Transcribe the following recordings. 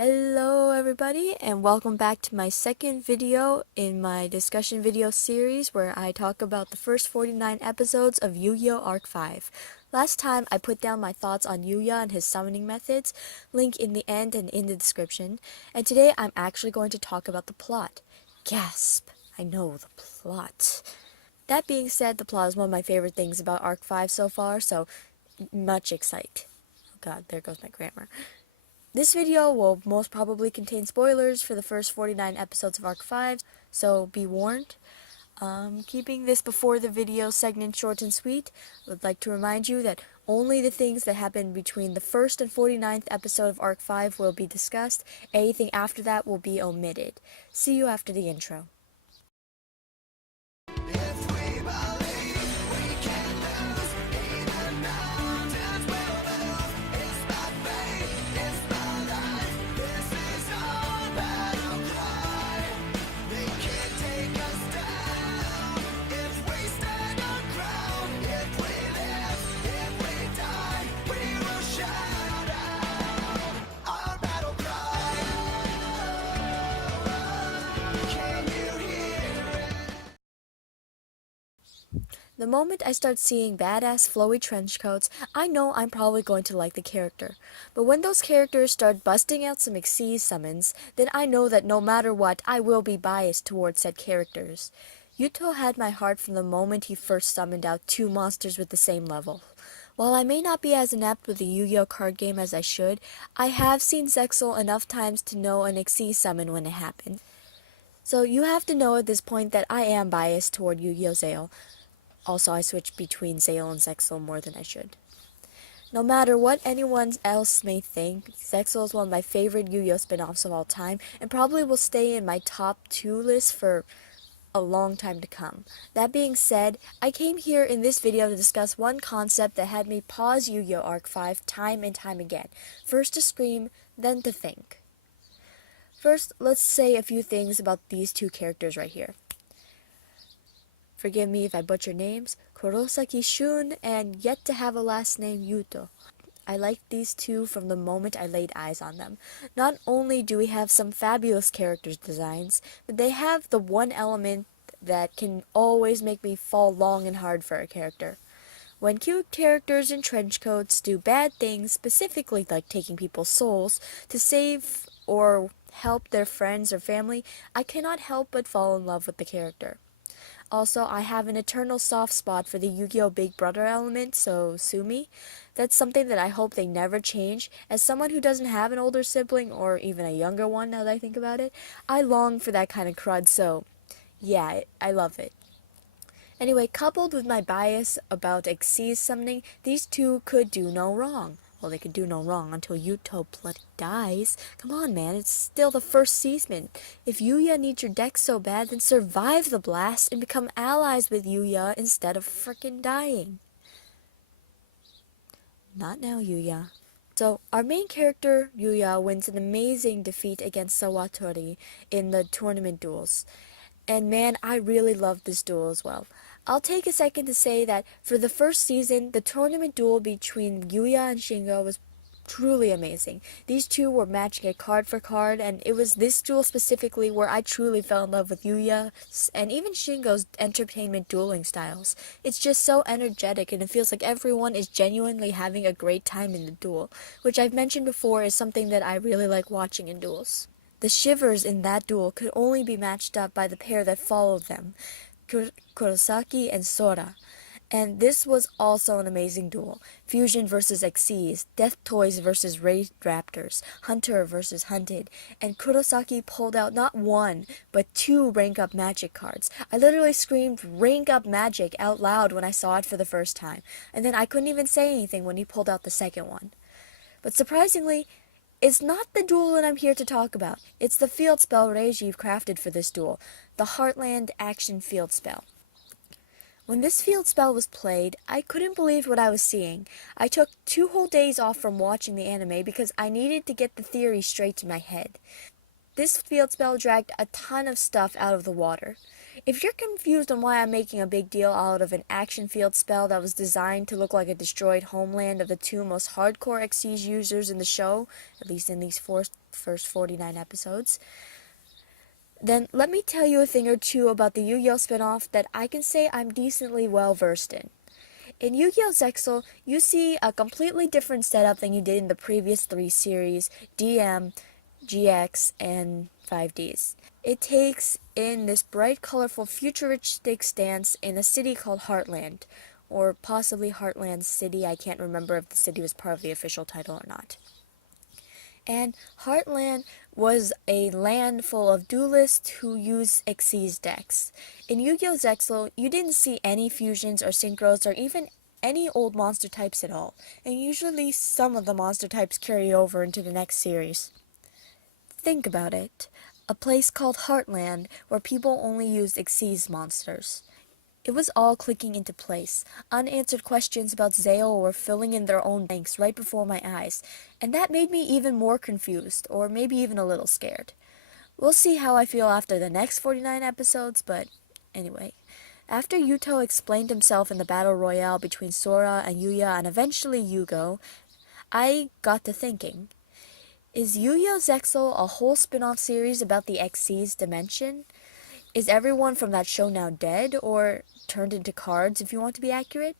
Hello everybody, and welcome back to my second video in my discussion video series where I talk about the first 49 episodes of YGO Arc-V. Last time I put down my thoughts on Yuya and his summoning methods, link in the end and in the description, and today I'm actually going to talk about the plot. Gasp! I know, the plot. That being said, the plot is one of my favorite things about Arc-V so far, so much excite. Oh god, there goes my grammar. This video will most probably contain spoilers for the first 49 episodes of Arc-V, so be warned. Keeping this before the video segment short and sweet, I would like to remind you that only the things that happen between the first and 49th episode of Arc-V will be discussed. Anything after that will be omitted. See you after the intro. The moment I start seeing badass flowy trench coats, I know I'm probably going to like the character. But when those characters start busting out some XYZ summons, then I know that no matter what, I will be biased towards said characters. Yuto had my heart from the moment he first summoned out two monsters with the same level. While I may not be as inept with the Yu-Gi-Oh card game as I should, I have seen Zexal enough times to know an XYZ summon when it happened. So you have to know at this point that I am biased toward Yu-Gi-Oh Zale. Also, I switch between Zale and Zexal more than I should. No matter what anyone else may think, Zexal is one of my favorite Yu-Gi-Oh spin-offs of all time, and probably will stay in my top 2 list for a long time to come. That being said, I came here in this video to discuss one concept that had me pause Yu-Gi-Oh Arc-V time and time again. First to scream, then to think. First, let's say a few things about these two characters right here. Forgive me if I butcher names, Kurosaki Shun and yet to have a last name Yuto. I liked these two from the moment I laid eyes on them. Not only do we have some fabulous character designs, but they have the one element that can always make me fall long and hard for a character. When cute characters in trench coats do bad things, specifically like taking people's souls, to save or help their friends or family, I cannot help but fall in love with the character. Also, I have an eternal soft spot for the Yu-Gi-Oh! Big Brother element, so sue me. That's something that I hope they never change. As someone who doesn't have an older sibling, or even a younger one now that I think about it, I long for that kind of crud, so yeah, I love it. Anyway, coupled with my bias about XYZ summoning, these two could do no wrong. Well, they could do no wrong until Yuto bloody dies. Come on, man, it's still the first season. If Yuya needs your deck so bad, then survive the blast and become allies with Yuya instead of frickin' dying. Not now, Yuya. So, our main character, Yuya, wins an amazing defeat against Sawatori in the tournament duels. And man, I really loved this duel as well. I'll take a second to say that for the first season, the tournament duel between Yuya and Shingo was truly amazing. These two were matching it card for card, and it was this duel specifically where I truly fell in love with Yuya's and even Shingo's entertainment dueling styles. It's just so energetic, and it feels like everyone is genuinely having a great time in the duel, which I've mentioned before is something that I really like watching in duels. The shivers in that duel could only be matched up by the pair that followed them, Kurosaki and Sora. And this was also an amazing duel. Fusion versus XYZ, Death Toys versus Raid Raptors, Hunter versus Hunted, and Kurosaki pulled out not one, but 2 rank up magic cards. I literally screamed rank up magic out loud when I saw it for the first time, and then I couldn't even say anything when he pulled out the second one. But surprisingly, it's not the duel that I'm here to talk about. It's the field spell Reiji crafted for this duel, the Heartland action field spell. When this field spell was played, I couldn't believe what I was seeing. I took 2 whole days off from watching the anime because I needed to get the theory straight to my head. This field spell dragged a ton of stuff out of the water. If you're confused on why I'm making a big deal out of an action field spell that was designed to look like a destroyed homeland of the two most hardcore XYZ users in the show, at least in these first 49 episodes, then let me tell you a thing or two about the Yu-Gi-Oh spinoff that I can say I'm decently well versed in. In YGO Zexal, you see a completely different setup than you did in the previous three series, DM, GX, and 5Ds. It takes in this bright, colorful, futuristic stance in a city called Heartland, or possibly Heartland City. I can't remember if the city was part of the official title or not. And Heartland was a land full of duelists who used XYZ decks. In Yu-Gi-Oh! Zexal, you didn't see any fusions or synchros or even any old monster types at all, and usually some of the monster types carry over into the next series. Think about it. A place called Heartland where people only used XYZ monsters. It was all clicking into place. Unanswered questions about Zale were filling in their own blanks right before my eyes, and that made me even more confused, or maybe even a little scared. We'll see how I feel after the next 49 episodes, but anyway. After Yuto explained himself in the battle royale between Sora and Yuya and eventually Yugo, I got to thinking, is Yu-Gi-Oh! Zexal a whole spin-off series about the XYZ dimension? Is everyone from that show now dead, or turned into cards if you want to be accurate?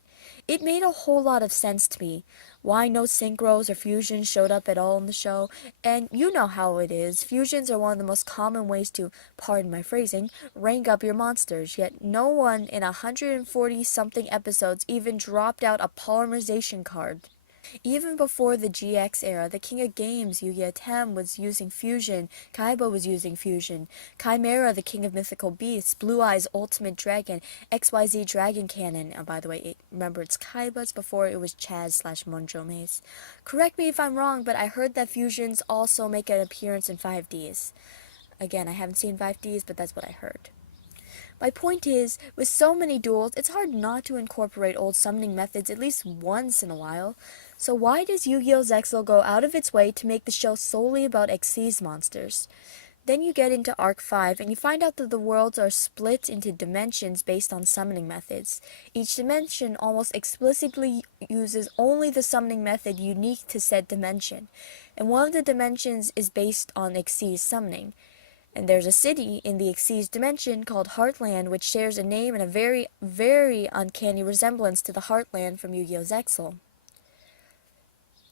It made a whole lot of sense to me. Why no synchros or fusions showed up at all in the show, and you know how it is. Fusions are one of the most common ways to, pardon my phrasing, rank up your monsters, yet no one in 140-something episodes even dropped out a polymerization card. Even before the GX era, the king of games, Yu-Gi-Oh! Tem, was using fusion, Kaiba was using fusion, Chimera, the king of mythical beasts, Blue Eyes, ultimate dragon, XYZ dragon cannon. Oh, by the way, remember it's Kaiba's before it was Chaz/Monjo Maze. Correct me if I'm wrong, but I heard that fusions also make an appearance in 5Ds. Again, I haven't seen 5Ds, but that's what I heard. My point is, with so many duels, it's hard not to incorporate old summoning methods at least once in a while. So why does Yu-Gi-Oh! Zexal go out of its way to make the show solely about XYZ monsters? Then you get into Arc-V, and you find out that the worlds are split into dimensions based on summoning methods. Each dimension almost explicitly uses only the summoning method unique to said dimension, and one of the dimensions is based on XYZ summoning. And there's a city in the XYZ dimension called Heartland, which shares a name and a very, very uncanny resemblance to the Heartland from Yu-Gi-Oh! Zexal.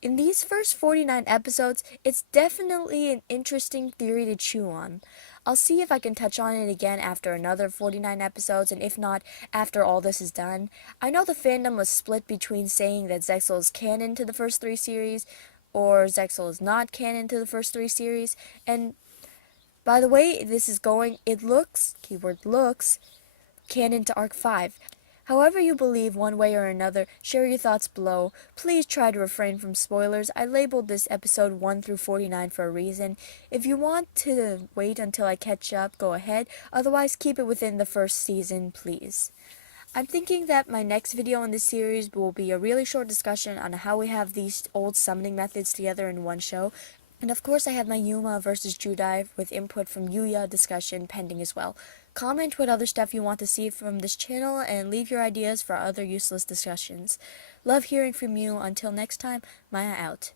In these first 49 episodes, it's definitely an interesting theory to chew on. I'll see if I can touch on it again after another 49 episodes, and if not, after all this is done. I know the fandom was split between saying that Zexal is canon to the first three series, or Zexal is not canon to the first three series, and by the way this is going, it looks, keyword looks, canon to Arc-V. However you believe one way or another, share your thoughts below. Please try to refrain from spoilers. I labeled this episode 1 through 49 for a reason. If you want to wait until I catch up, go ahead. Otherwise, keep it within the first season, please. I'm thinking that my next video in this series will be a really short discussion on how we have these old summoning methods together in one show. And of course I have my Yuma versus Judai with input from Yuya discussion pending as well. Comment what other stuff you want to see from this channel and leave your ideas for other useless discussions. Love hearing from you. Until next time, Mya out.